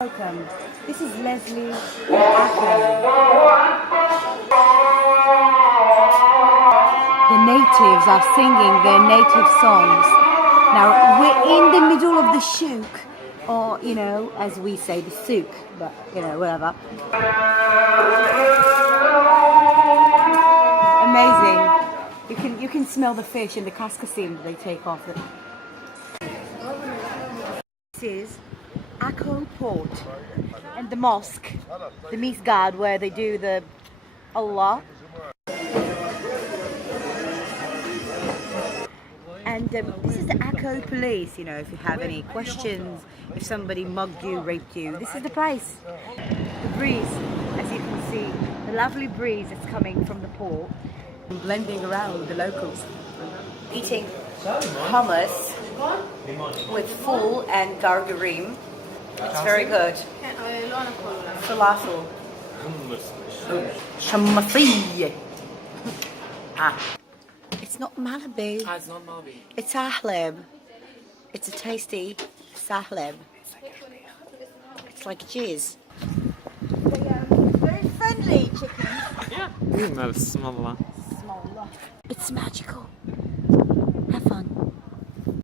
Welcome. This is Leslie and Akko. The natives are singing their native songs. Now we're in the middle of the souk, or as we say, the souk, but whatever. Amazing. You can smell the fish and the cascasim that they take off it. This is Akko Port and the mosque, the Misgad, where they do the Allah. And this is the Akko police, if you have any questions, if somebody mugged you, raped you, this is the place. The breeze, as you can see, the lovely breeze that's coming from the port, blending around with the locals. Eating hummus with ful and gargarim. It's very good. Falafel. Shamasiyeh. It's not Malibu. It's not Malibu. It's Ahleb. It's a tasty sahleb. It's like jizz. Very friendly chickens. Yeah. Small. It's magical. Have fun.